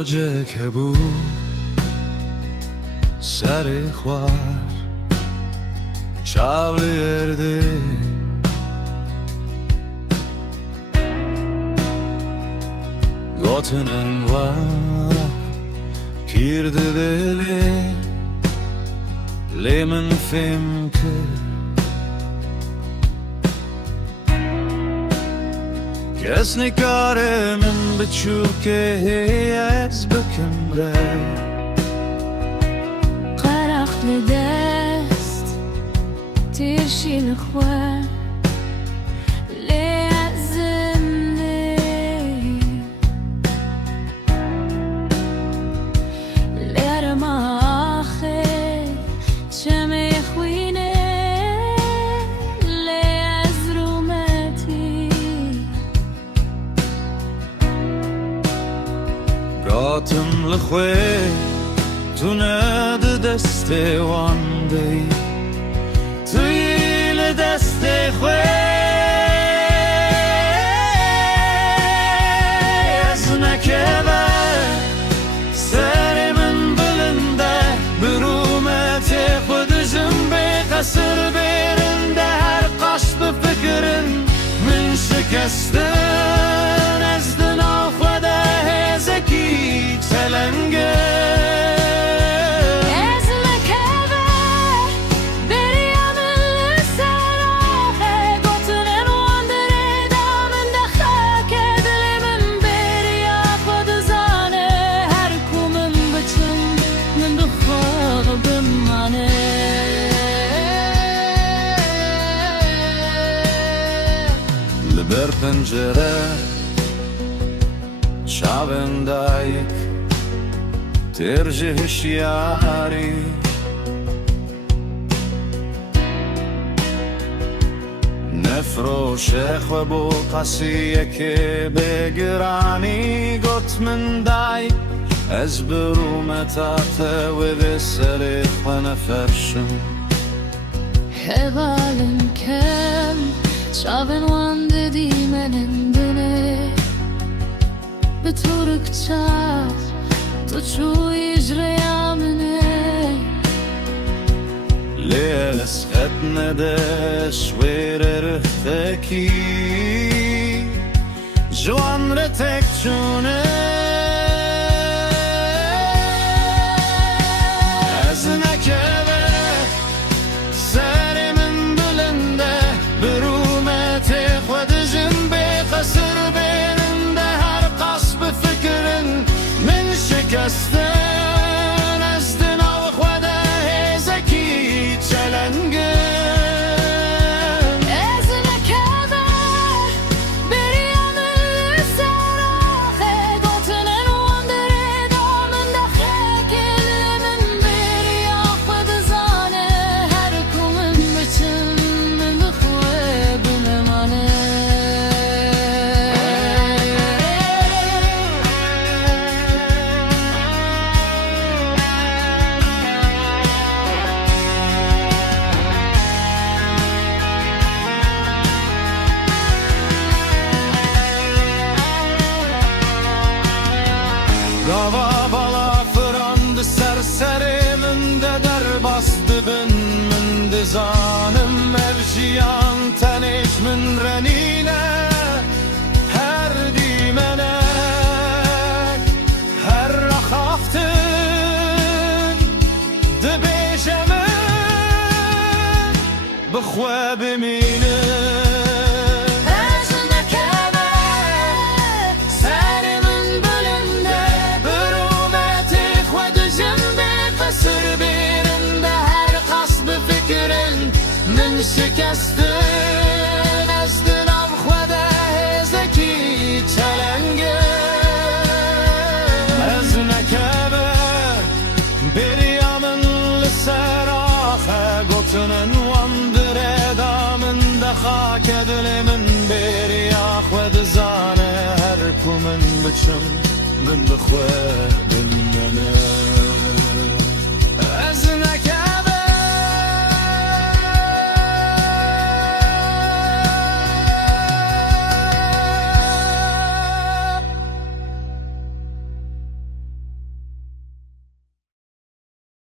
زوجه که بود سر خوار çağırdı Gotenen var kirdi deli Lemen femke Kesni kare min biçuke ez bekimre قرقل دست ترشي الخوان ليعزمني ليرمى آخر شمي خويني ليعزرومتي Gottem lchwe Tu nade deste wandei Tu ile deste khwe Ez nekeve Serimin bilinde Bürumeti kudüzüm be kasır birinde Her kasbı fikrin Min şikestin Ezdin afwede hezeki Telenge بر پنجره چاوندایک ترجه شیاری نفروشخ و بو قصیه که بگرانی گت من دایک از برومتات و بسرخ و نفرشم هوالن کم Çavin wan dediğimin endine Beturukça Tuçu icreyamine Lees etne de şvererhteki Joan retek çune Ezne keve Serimin bülünde ودجم بقصر بينده هر قصب فكرن من شكستن ازدنا وخوده هزكي تلنگن ازنا كبه بريان السراخه قطنن واندره دامن دخك من بريا خود زانه هر كومن بچن من بخوه بنمانه Gava bala fırandı serserimin de der bastı bin min dizanım Mevciyan teniş min renine Her dimenek Her rakhaftin De beşemin Bıkhwe bimine من شکستن از دلم خوده هزکی چلنگن از نکبه بریامن لسراخه گوتنن واندر ادامن دخاک دلمن بریا خود زانه هر کومن بچم من بخواه بلمنه